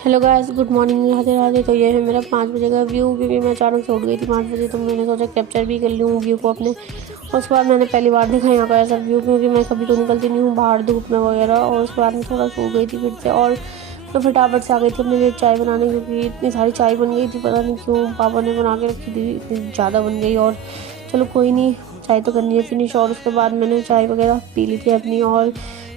Hello guys, good morning, Radhe Radhe. तो ये है मेरा 5 बजे का व्यू, क्योंकि मैं अचानक से उठ गई थी 5 बजे, तो मैंने सोचा कैप्चर भी कर लूँ व्यू को अपने। उसके बाद मैंने पहली बार देखा यहाँ का ऐसा व्यू, क्योंकि मैं कभी तो निकलती नहीं हूँ बाहर धूप में वगैरह। और उसके बाद मैं थोड़ा सो गई थी फिर से, और मैं फटाफट से आ गई थी अपने लिए चाय बनाने, क्योंकि इतनी सारी चाय बन गई थी, पता नहीं क्यों पापा ने बना के रखी थी, इतनी ज़्यादा बन गई। और चलो कोई नहीं, चाय तो करनी है फिनिश। और उसके बाद मैंने चाय वगैरह पी ली थी अपनी, और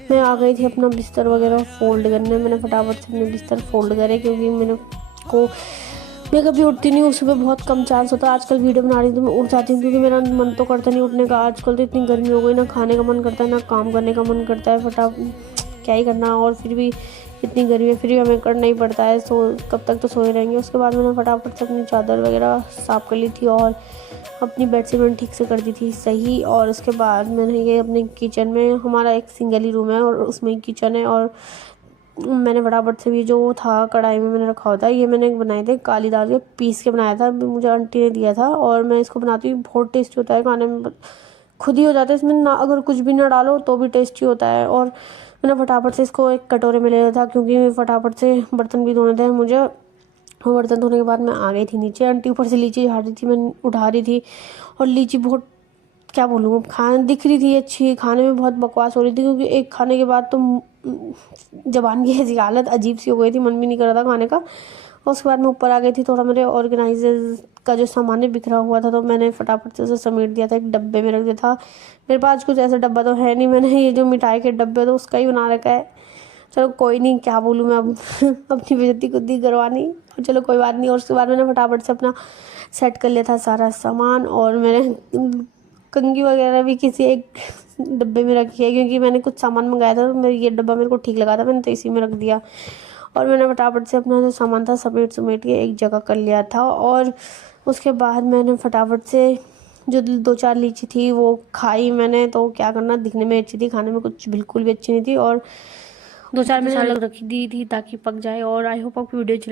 मैं आ गई थी अपना बिस्तर वगैरह फ़ोल्ड करने। मैंने फटाफट से अपने बिस्तर फ़ोल्ड करे, क्योंकि को मैं कभी उठती नहीं हूँ, सुबह बहुत कम चांस होता है। आजकल वीडियो बना रही हूँ तो मैं उठ जाती हूँ, क्योंकि मेरा मन तो करता नहीं उठने का। आजकल तो इतनी गर्मी हो गई, ना खाने का मन करता है ना काम करने का मन करता है। क्या ही करना, और फिर भी इतनी गर्मी है, फिर भी हमें करना ही पड़ता है। कब तक तो सोए रहेंगे। उसके बाद मैंने फटाफट से अपनी चादर वगैरह साफ़ कर ली थी, और अपनी बेडशीट मैंने ठीक से कर दी थी सही। और उसके बाद मैंने ये अपने किचन में, हमारा एक सिंगल ही रूम है और उसमें ही किचन है, और मैंने फटाफट से भी जो था कढ़ाई में मैंने रखा हुआ था, ये मैंने बनाए थे काली दाल के पीस के बनाया था, मुझे आंटी ने दिया था। और मैं इसको बनाती हूँ, बहुत टेस्टी होता है खाने में, खुद ही हो जाता है इसमें ना, अगर कुछ भी ना डालो तो भी टेस्टी होता है। और मैंने फटाफट से इसको एक कटोरे में ले लिया था, क्योंकि फटाफट से बर्तन भी धोने थे मुझे। और बर्तन धोने के बाद मैं आ गई थी नीचे, आंटी ऊपर से लीची झाड़ रही थी, मैं उठा रही थी। और लीची बहुत, क्या बोलूँ, खाने दिख रही थी अच्छी, खाने में बहुत बकवास हो रही थी, क्योंकि एक खाने के बाद तो ज़बान की ऐसी हालत अजीब सी हो गई थी, मन भी नहीं कर रहा था खाने का। और उसके बाद मैं ऊपर आ गई थी, थोड़ा मेरे ऑर्गेनाइजर का जो सामान है बिखरा हुआ था, तो मैंने फटाफट से उसे समेट दिया था, एक डब्बे में रख दिया था। मेरे पास कुछ ऐसा डब्बा तो है नहीं, मैंने ये जो मिठाई के डब्बे तो उसका ही बना रखा है। चलो कोई नहीं, क्या बोलूँ मैं अब अपनी बेइज्जती खुद ही करवानी। और चलो कोई बात नहीं। और उसके बाद मैंने फटाफट से अपना सेट कर लिया था सारा सामान, और मैंने कंघी वगैरह भी किसी एक डब्बे में रखी है, क्योंकि मैंने कुछ सामान मंगाया था, तो मेरे ये डब्बा मेरे को ठीक लगा था, मैंने तो इसी में रख दिया। और मैंने फटाफट से अपना जो सामान था समेट समेट के एक जगह कर लिया था। और उसके बाद मैंने फटाफट से जो 2-4 लीची थी वो खाई मैंने। तो क्या करना, दिखने में अच्छी थी, खाने में कुछ बिल्कुल भी अच्छी नहीं थी। और 2-4 मैंने अलग रखी दी थी ताकि पक जाए। और आई होप आपको वीडियो अच्छी लगी।